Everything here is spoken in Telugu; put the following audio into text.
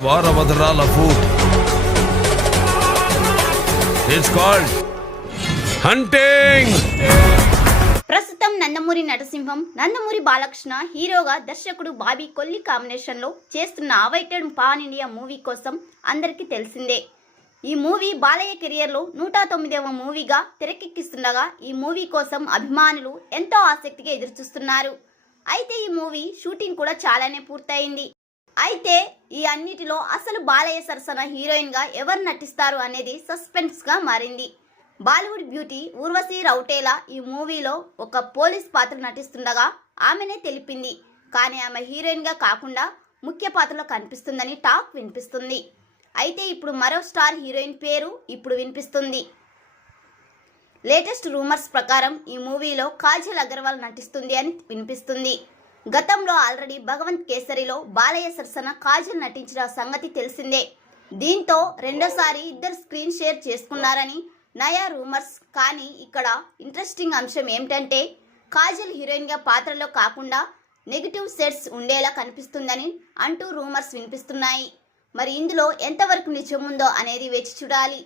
వారవదరాల ఫుడ్ ఇట్స్ కాల్డ్ హంటింగ్ ప్రస్తుతం నందమూరి నటసింహం నందమూరి బాలకృష్ణ హీరోగా దర్శకుడు బాబీ కొల్లి కాంబినేషన్లో చేస్తున్న అవైటెడ్ పాన్ ఇండియా మూవీ కోసం అందరికీ తెలిసిందే. ఈ మూవీ బాలయ్య కెరియర్లో నూట తొమ్మిదవ మూవీగా తెరకెక్కిస్తుండగా ఈ మూవీ కోసం అభిమానులు ఎంతో ఆసక్తిగా ఎదురుచూస్తున్నారు. అయితే ఈ మూవీ షూటింగ్ కూడా చాలానే పూర్తయింది. అయితే ఈ అన్నిటిలో అసలు బాలయ్య సరసన హీరోయిన్గా ఎవరు నటిస్తారు అనేది సస్పెన్స్గా మారింది. బాలీవుడ్ బ్యూటీ ఊర్వశి రౌటేలా ఈ మూవీలో ఒక పోలీస్ పాత్ర నటిస్తుండగా ఆమెనే తెలిపింది. కానీ ఆమె హీరోయిన్గా కాకుండా ముఖ్య పాత్రలో కనిపిస్తుందని టాక్ వినిపిస్తుంది. అయితే ఇప్పుడు మరో స్టార్ హీరోయిన్ పేరు ఇప్పుడు వినిపిస్తుంది. లేటెస్ట్ రూమర్స్ ప్రకారం ఈ మూవీలో కాజల్ అగర్వాల్ నటిస్తుంది అని వినిపిస్తుంది. గతంలో ఆల్రెడీ భగవంత్ కేసరిలో బాలయ్య సరసన కాజల్ నటించిన సంగతి తెలిసిందే. దీంతో రెండోసారి ఇద్దరు స్క్రీన్ షేర్ చేసుకున్నారని నయా రూమర్స్. కానీ ఇక్కడ ఇంట్రెస్టింగ్ అంశం ఏమిటంటే కాజల్ హీరోయిన్గా పాత్రలో కాకుండా నెగిటివ్ సెట్స్ ఉండేలా కనిపిస్తుందని అంటూ రూమర్స్ వినిపిస్తున్నాయి. మరి ఇందులో ఎంతవరకు నిజముందో అనేది వేచి చూడాలి.